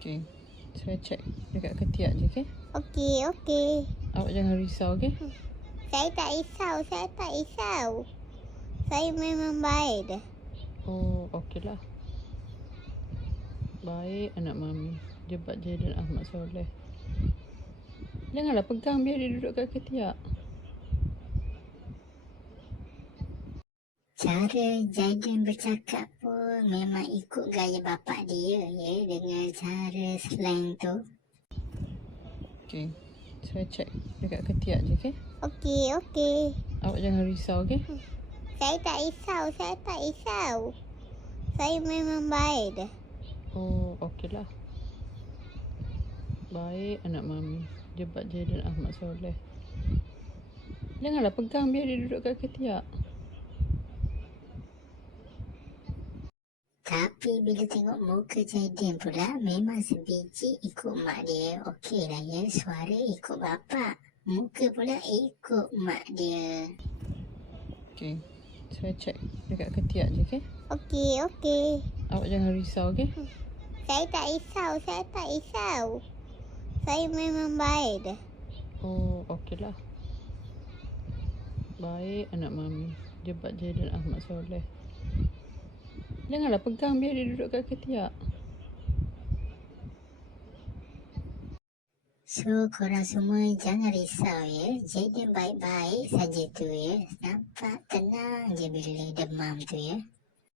Okey. Saya cek dekat ketiak je, okey? Okey. Awak jangan risau, okey? Saya tak risau. Saya memang baik dah. Oh, okeylah. Baik anak mami. Jebat Jayden Ahmad Soleh. Janganlah pegang, biar dia duduk kat ketiak. Cara Jayden bercakap pun memang ikut gaya bapak dia ya, dengan cara slang tu. Okey. Saya cek dekat ketiak je, okey? Okey. Awak jangan risau, okey? Saya tak risau. Saya memang baik dah. Oh, okeylah. Baik anak mami. Jebat Jayden Ahmad Soleh. Janganlah pegang, biar dia duduk kat ketiak. Tapi bila tengok muka Jayden pula, memang sebiji ikut mak dia. Okey lah ya, suara ikut bapak, muka pula ikut mak dia. Okey. Saya cek dekat ketiak je, okey? Okey. Awak jangan risau, okey? Saya tak risau. Saya memang baik dah. Oh, okeylah. Baik anak mami. Jebat Jayden Ahmad Soleh. Janganlah pegang, biar dia duduk kat ketiak. So, korang semua jangan risau ya. Jayden baik-baik saja tu ya. Nampak tenang je bila demam tu ya.